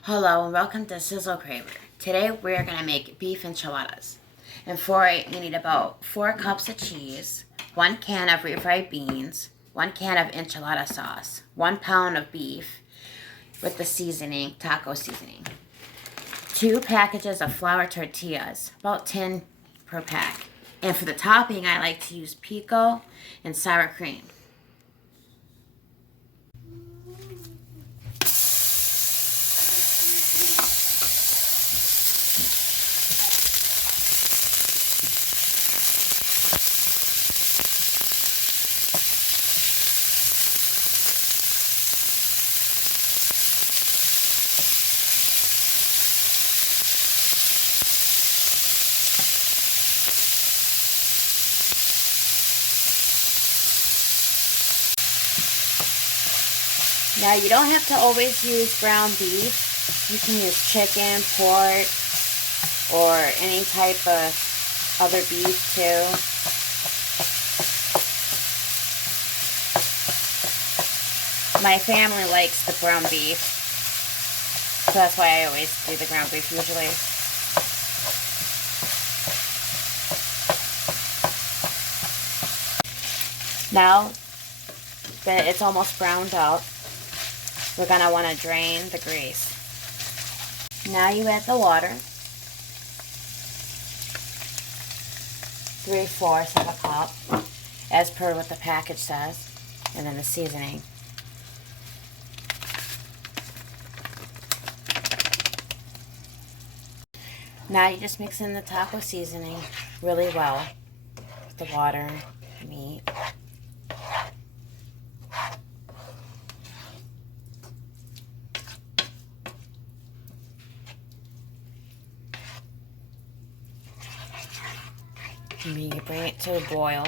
Hello and welcome to Sizzle Craver. Today we're going to make beef enchiladas. And for it you need about 4 cups of cheese, 1 can of refried beans, 1 can of enchilada sauce, 1 pound of beef with the seasoning, taco seasoning, 2 packages of flour tortillas, about 10 per pack. And for the topping I like to use pico and sour cream. Now you don't have to always use ground beef. You can use chicken, pork, or any type of other beef too. My family likes the ground beef, so that's why I always do the ground beef usually. Now that it's almost browned up, we're going to want to drain the grease. Now you add the water, 3/4 of a cup, as per what the package says, and then the seasoning. Now you just mix in the taco seasoning really well with the water, the meat. And you bring it to a boil.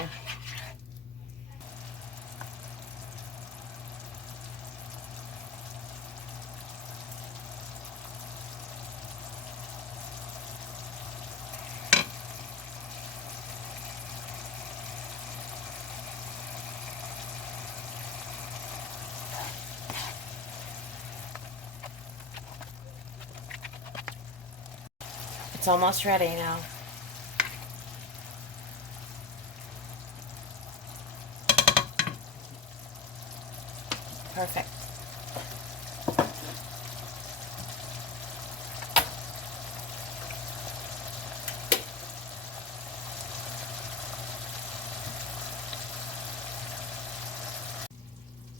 It's almost ready now. Perfect.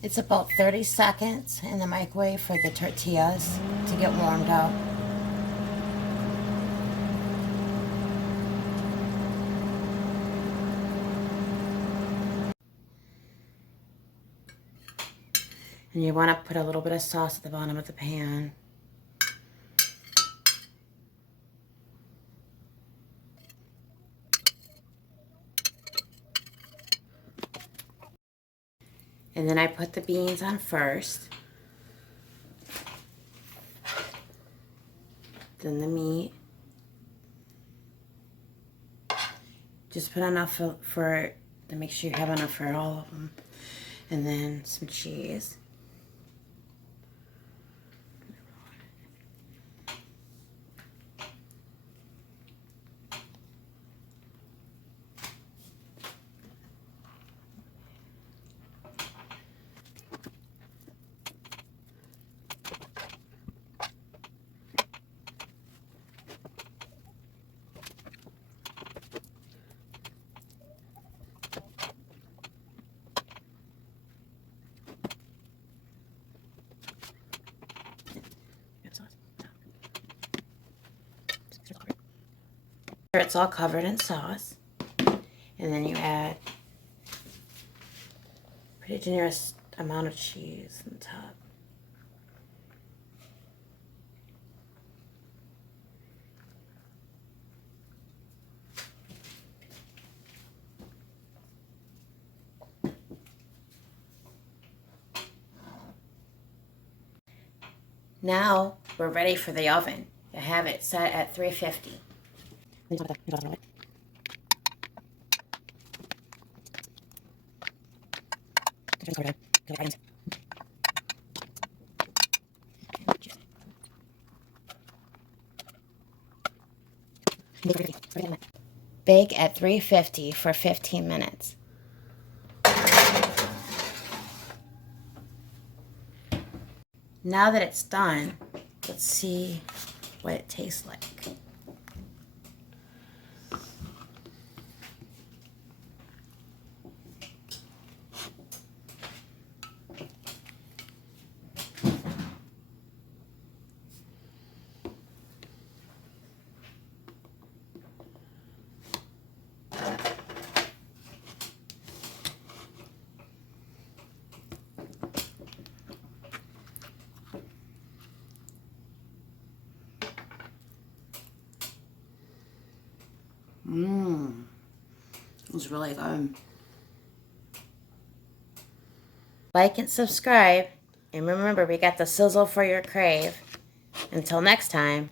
It's about 30 seconds in the microwave for the tortillas to get warmed up. And you want to put a little bit of sauce at the bottom of the pan. And then I put the beans on first. Then the meat. Just put enough for to make sure you have enough for all of them. And then some cheese. It's all covered in sauce. And then you add a pretty generous amount of cheese on top. Now we're ready for the oven. I have it set at 350. Bake at 350 for 15 minutes. Now that it's done, let's see what it tastes like. It's really good. Like and subscribe. And remember, we got the sizzle for your crave. Until next time.